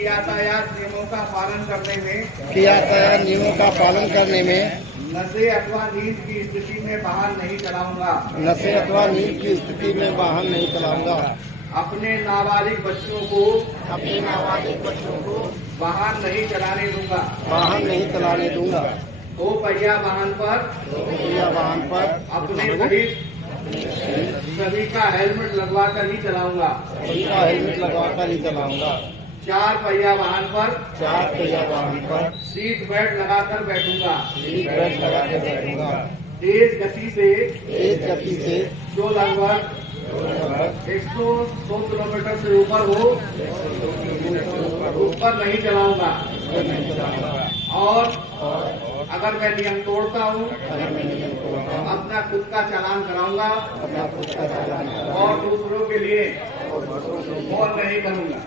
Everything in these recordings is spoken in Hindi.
यातायात नियमों का पालन करने में नशे अथवा नींद की स्थिति में वाहन नहीं चलाऊंगा। अपने नाबालिग बच्चों को वाहन नहीं चलाने दूंगा। दो पहिया वाहन पर अपने सभी का हेलमेट लगवा कर ही चलाऊंगा। चार पहिया वाहन पर सीट बेल्ट लगाकर बैठूंगा। तेज गति से जो लगभग 100 किलोमीटर से ऊपर नहीं चलाऊंगा। और अगर मैं नियम तोड़ता हूँ अपना खुद का चालान कराऊंगा और दूसरों के लिए फोन नहीं करूंगा।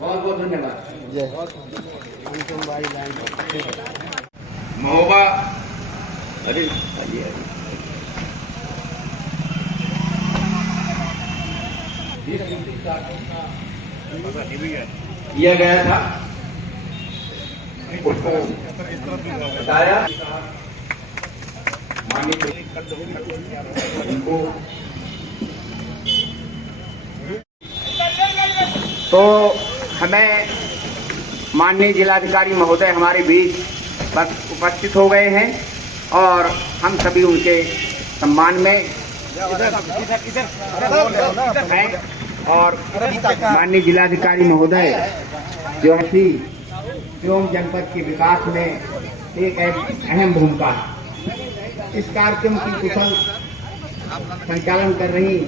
बहुत बहुत धन्यवाद। महोबा अरे किया गया था, उसको बताया उनको। तो हमें माननीय जिलाधिकारी महोदय हमारे बीच उपस्थित हो गए हैं और हम सभी उनके सम्मान में हैं। और माननीय जिलाधिकारी महोदय जो है सियोम जनपद के विकास में एक अहम भूमिका है। इस कार्यक्रम की कुशल संचालन कर रही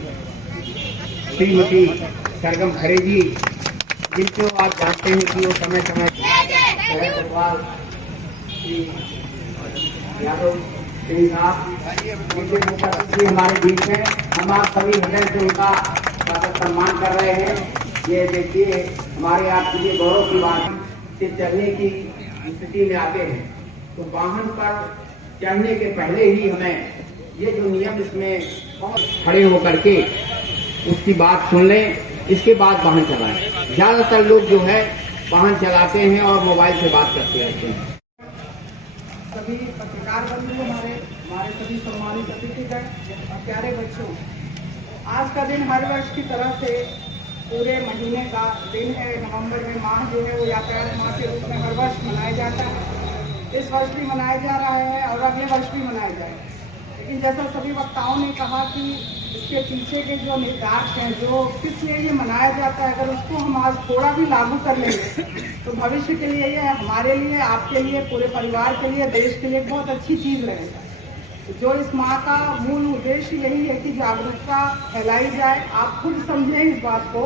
श्रीमती सरगम खरे जी, जिनको आप जानते हैं कि वो समय समय यादव श्री साहब हमारे बीच में, हम आप सभी हृदय से उनका सम्मान कर रहे हैं। ये देखिए हमारे आपके लिए गौरव की बात से चलने की स्थिति में आते हैं तो वाहन पर चढ़ने के पहले ही हमें ये जो नियम इसमें खड़े होकर के उसकी बात सुन लें, इसके बाद वाहन चलाएं। ज्यादातर लोग जो है वाहन चलाते हैं और मोबाइल से बात करते रहते हैं। सभी पत्रकार बंधु, हमारे सभी सम्मानित अतिथिगण और प्यारे बच्चों, आज का दिन हर वर्ष की तरह से पूरे महीने का दिन है। नवंबर में माह जो है वो यातायात माह के रूप में हर वर्ष मनाया जाता है। इस वर्ष भी मनाया जा रहा है और अगले वर्ष भी मनाया जाएगा। लेकिन जैसा सभी वक्ताओं ने कहा कि इसके पीछे के जो निर्देश हैं, जो किस लिए ये मनाया जाता है, अगर उसको हम आज थोड़ा भी लागू कर लेंगे तो भविष्य के लिए ये हमारे लिए, आपके लिए, पूरे परिवार के लिए, देश के लिए बहुत अच्छी चीज रहेगा। जो इस माह का मूल उद्देश्य यही है कि जागरूकता फैलाई जाए। आप खुद समझें इस बात को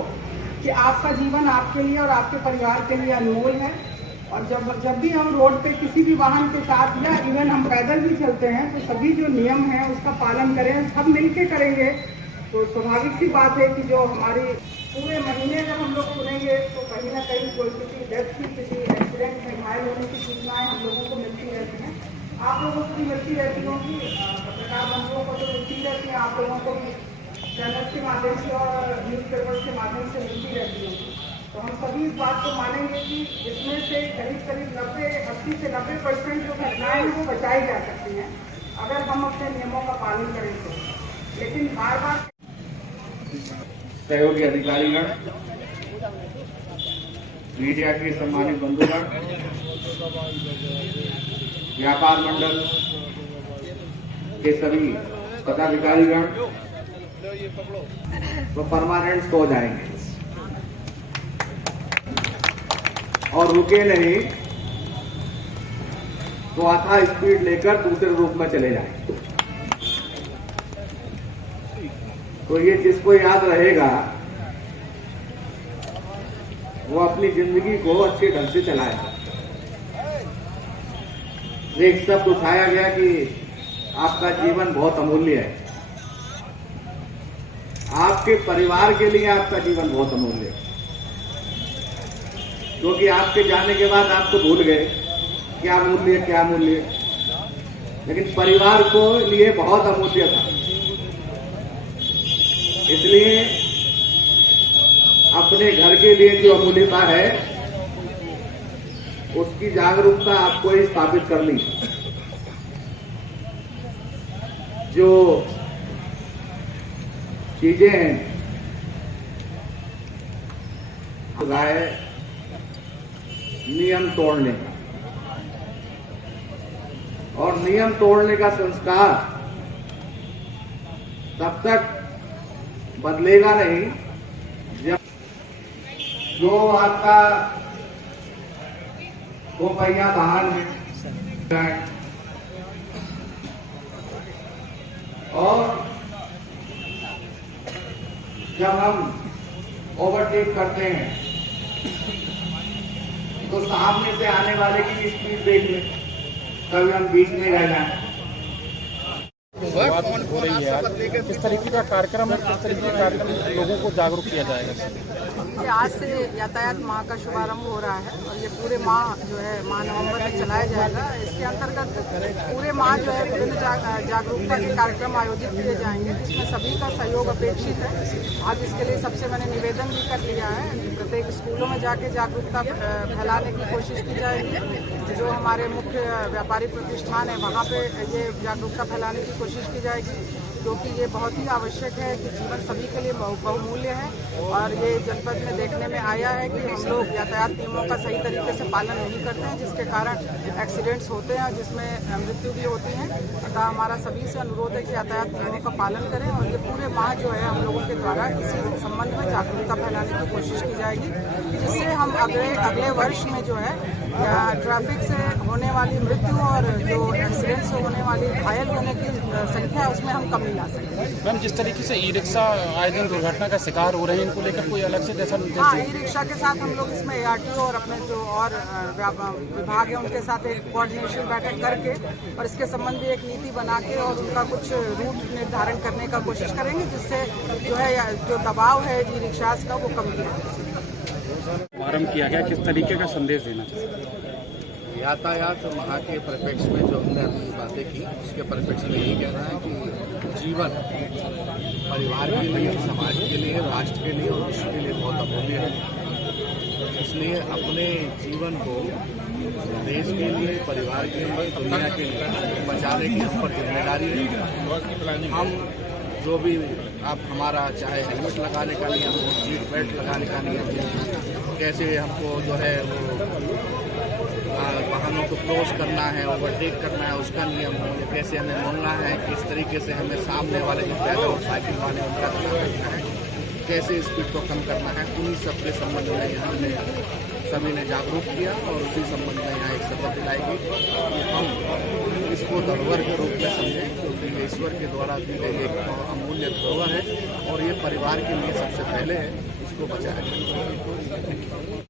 कि आपका जीवन आपके लिए और आपके परिवार के लिए अनमोल है। और जब भी हम रोड पे किसी भी वाहन के साथ या इवन हम पैदल भी चलते हैं तो सभी जो नियम है उसका पालन करें। सब मिलके करेंगे तो स्वाभाविक सी बात है कि जो हमारी पूरे महीने जब हम लोग सुनेंगे तो कहीं ना कहीं कोई किसी डेथ की, किसी एक्सीडेंट में घायल होने की सूचनाएं हम लोगों को मिलती रहती हैं। आप लोगों को भी मिलती रहती होंगी, पत्रकार बंधुओं को तो मिलती रहती है, आप लोगों को भी चैनल के माध्यम से और न्यूज़पेपर के माध्यम से मिलती रहती होंगी। तो हम सभी इस बात को मानेंगे कि इसमें से करीब 80 से 90% जो घटनाएं हैं वो बचाई जा सकती हैं अगर हम अपने नियमों का पालन करें तो। लेकिन बार बार सहयोगी अधिकारीगण, मीडिया के सम्मानित बंधुगण, व्यापार मंडल के सभी पदाधिकारीगण तो परमानेंट सो जाएंगे और रुके नहीं तो आधा स्पीड लेकर दूसरे रूप में चले जाएंगे। तो ये जिसको याद रहेगा वो अपनी जिंदगी को अच्छे ढंग से चलाएगा। एक शब्द उठाया गया कि आपका जीवन बहुत अमूल्य है। आपके परिवार के लिए आपका जीवन बहुत अमूल्य है, क्योंकि आपके जाने के बाद आपको भूल गए क्या मूल्य, लेकिन परिवार को लिए बहुत अमूल्य था। इसलिए अपने घर के लिए जो अमूल्यता है उसकी जागरूकता आपको ही स्थापित करनी। जो चीजें गाय नियम तोड़ने और नियम तोड़ने का संस्कार तब तक बदलेगा नहीं जब जो आपका दो पहिया वाहन है और जब हम ओवरटेक करते हैं तो सामने से आने वाले की भी स्पीड देख लें, कभी हम बीच में रह जाए। हो रही है आज, किस तरीके का कार्यक्रम है, किस तरीके का कार्यक्रम लोगों को जागरूक किया जाएगा? ये आज से यातायात माह का शुभारंभ हो रहा है और ये पूरे माह जो है माह नवंबर में चलाया जाएगा। इसके अंतर्गत पूरे माह जो है विभिन्न जागरूकता के कार्यक्रम आयोजित किए जाएंगे, जिसमें सभी का सहयोग अपेक्षित है। आज इसके लिए सबसे मैंने निवेदन भी कर लिया है, प्रत्येक स्कूलों में जाके जागरूकता फैलाने की कोशिश की जाएगी। जो हमारे मुख्य व्यापारी प्रतिष्ठान है वहाँ पे ये जागरूकता फैलाने की कोशिश की जाएगी, क्योंकि ये बहुत ही आवश्यक है कि जीवन सभी के लिए बहुमूल्य है। और ये जनपद में देखने में आया है कि हम लोग यातायात नियमों का सही तरीके से पालन नहीं करते हैं, जिसके कारण एक्सीडेंट्स होते हैं, जिसमें मृत्यु भी होती है। अतः हमारा सभी से अनुरोध है कि यातायात नियमों का पालन करें और ये पूरे माह जो है हम लोगों के द्वारा इसी संबंध में जागरूकता फैलाने की कोशिश की जाएगी, जिससे हम अगले वर्ष में जो है ट्रैफिक से होने वाली मृत्यु और जो एक्सीडेंट से होने वाली घायल होने की संख्या उसमें हम कमी ला सकें। मैम, जिस तरीके से ई रिक्शा आए दिन दुर्घटना का शिकार हो रहे हैं, इनको लेकर कोई अलग से जैसा? हाँ, ई रिक्शा के साथ हम लोग इसमें ARTO और अपने जो और विभाग है उनके साथ एक कोऑर्डिनेशन बैठक करके और इसके संबंध में एक नीति बना के और उनका कुछ रूट निर्धारण करने का कोशिश करेंगे, जिससे जो है जो दबाव है ई रिक्शास का वो कम किया जा सके। प्रारंभ किया गया, किस तरीके का संदेश देना चाहिए? यातायात माह के परिप्रेक्ष्य में जो हमने अपनी बातें की, उसके परिप्रेक्ष्य में यही कहना है कि जीवन परिवार के लिए, समाज के लिए, राष्ट्र के लिए और विश्व के लिए बहुत अमूल्य है। इसलिए अपने जीवन को देश के लिए, परिवार के लिए, दुनिया के लिए बचाने की हम पर जिम्मेदारी है। हम जो भी आप हमारा चाहे हेलमेट लगाने का नियम हो, सीट बेल्ट लगाने का नियम हो, कैसे हमको जो है वो वाहनों को क्रॉस करना है, ओवरटेक करना है उसका नियम हो, या कैसे हमें मोड़ना है, किस तरीके से हमें सामने वाले जो पैदल और साइकिल वाले उनका ध्यान रखना है, कैसे स्पीड को कम करना है, उन्हीं सब के संबंध में यहाँ ने सभी ने जागरूक किया और उसी संबंध में यहाँ एक शपथ दिलाएगी कि हम इसको धरोहर के रूप में समझें, क्योंकि ये ईश्वर के द्वारा दी गई एक अमूल्य धरोहर है और ये परिवार के लिए सबसे पहले है, इसको बचाया जाए।